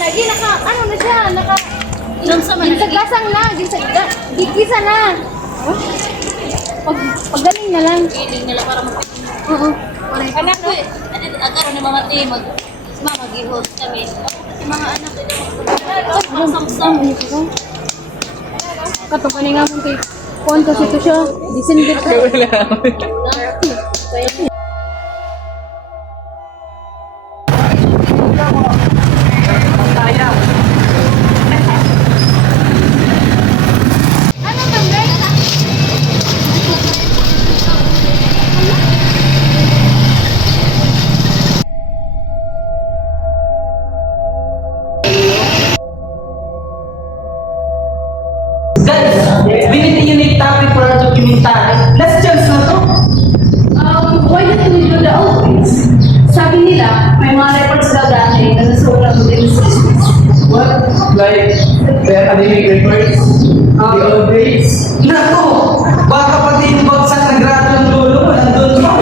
Lagi ano na siya, ginsaglasang na, gigisa na. Pagaling na lang. Giling nila para mapit. Oo. Anak ko, agaro na mamati, mag-i-host kami. Si mga anak ko, samsam. Katong nga mo kay Kuan kasi ito siya, December ka. Guys, we need a unique topic for our documentary. Let's chance na to. Why don't we do the outreach? Sabi nila, may mga reports daw dati na nasulat mo din sa schools. What? Like, the academic records? The old grades? Naku! Baka pati yung bagsak na grado ng lolo mo, nandun pa.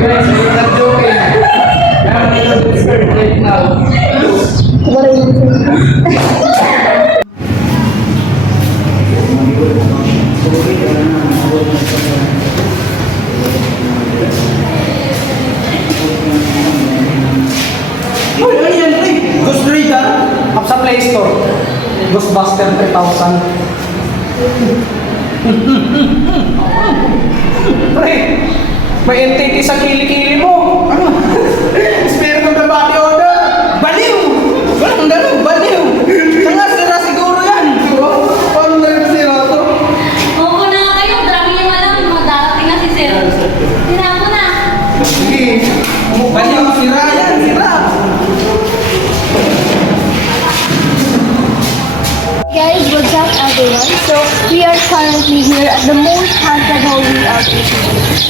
Guys, we're not joking. Now, it's right now. Up sa Play Store. Ghostbuster 3000. Pre, may entity sa kilikili mo. Ano? Spirit of the body order. Baliw! Walang ganun, baliw. Sanga sira siguro yan. Paano na yung sira to? Oo na kayo, grabe yung alam, darating na si Sir. Sira ko na. Sige. Baliw, sira yan, sira. Guys, what's up everyone? So, we are currently here at the most haunted Halloween outreach.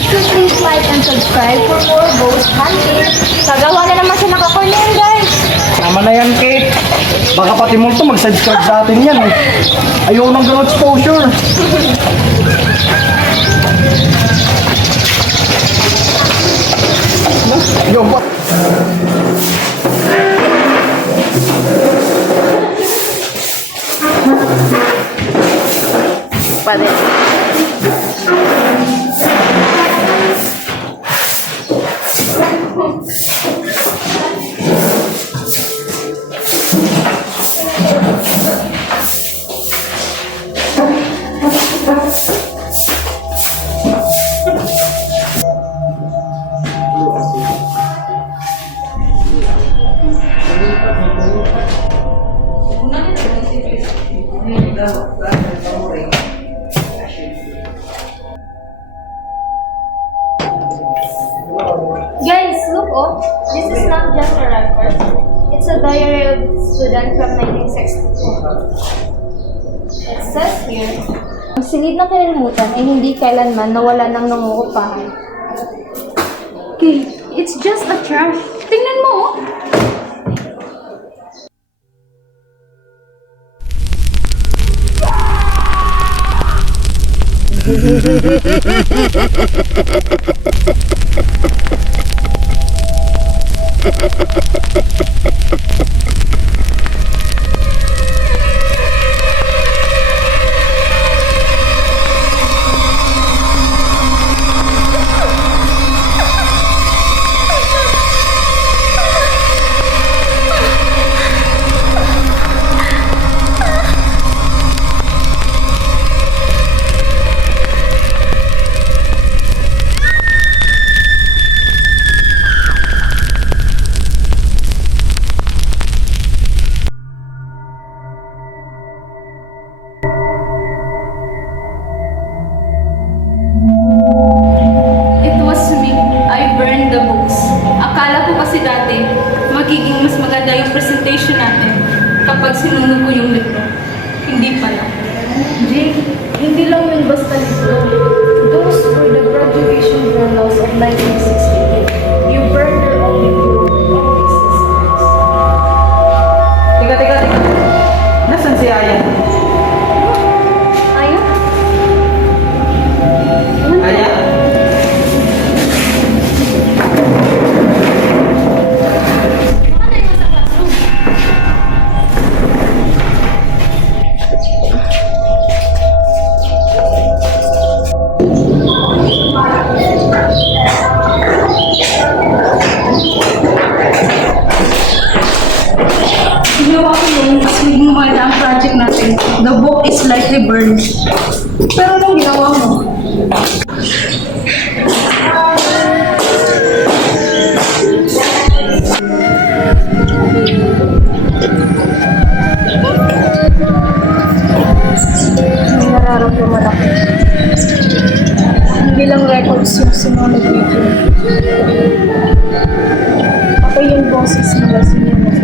So, please like and subscribe for more ghost hunting. Kagawa na naman siya nakakorner, guys. Tama na yan, Kate. Baka pati mo ito mag-subscribe sa atin yan. Ayaw nang ganun exposure. Yo, what? Pwede. Guys, look oh. This is not just a record. It's a diary of a student from 1962. It says here, ang silid na kinalimutan ay hindi kailanman nawala ng nangungupahan. Okay, it's just a trash. Tingnan mo oh. kapag sinunod ko yung libro. Hindi pala. Jake, hindi lang yun basta libro. Those were the graduation journals of 1968. You burned their only proof of existence. Teka. Nasaan si Aya? Aya? Aya? Pero anong ginawa mo? May nararamdaman ako. Hindi lang records yung sinunod dito. Ako yung boses nila sinunod.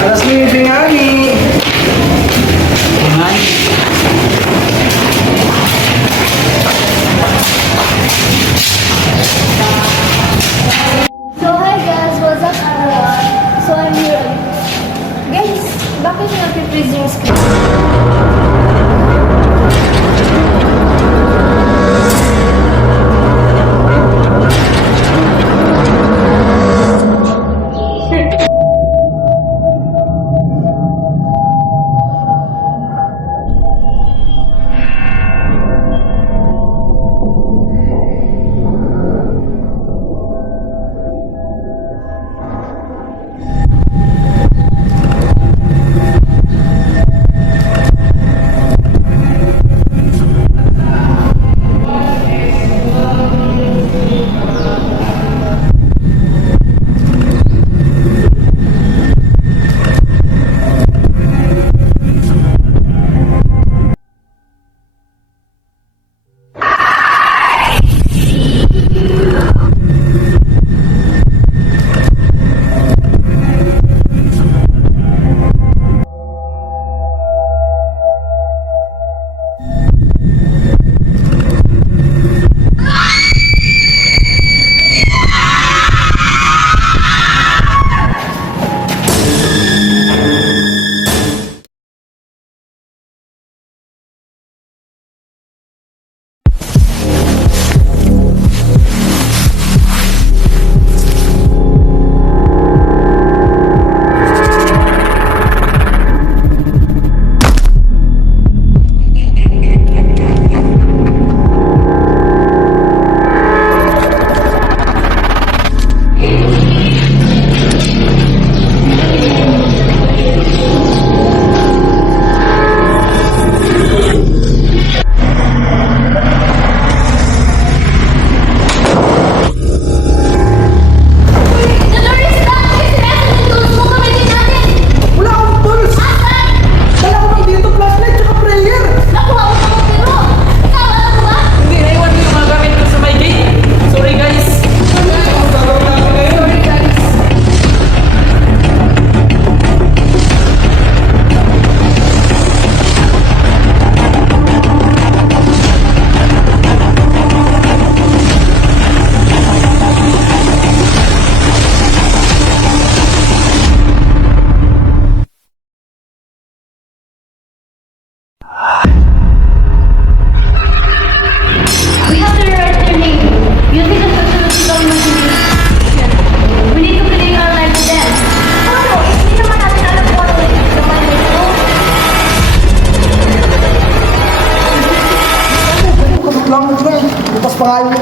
Alas 9 nga ni. So hi guys, what's up everyone? So I'm here. Guys, bakit nag-freeze yung screen?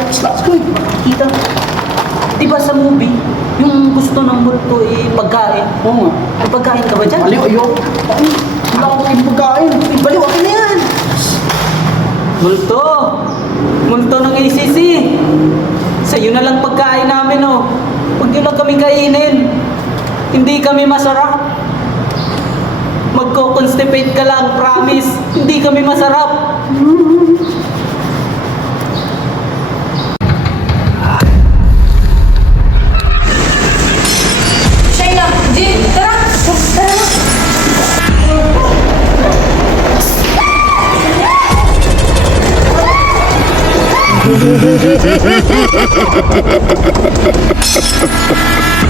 Slots ko eh. Kita. Di ba sa movie, yung gusto ng multo eh, pagkain? Oo nga. May pagkain ka ba dyan? Baliw, ayoko. Wala akong kain pagkain. Baliw, akin na yan! Multo! Multo ng ACC! Sa'yo na lang pagkain namin, oh. Huwag nyo lang kami kainin. Hindi kami masarap. Magko-constipate ka lang, promise. Hindi kami masarap. Shayla, Jim, tara! Tara!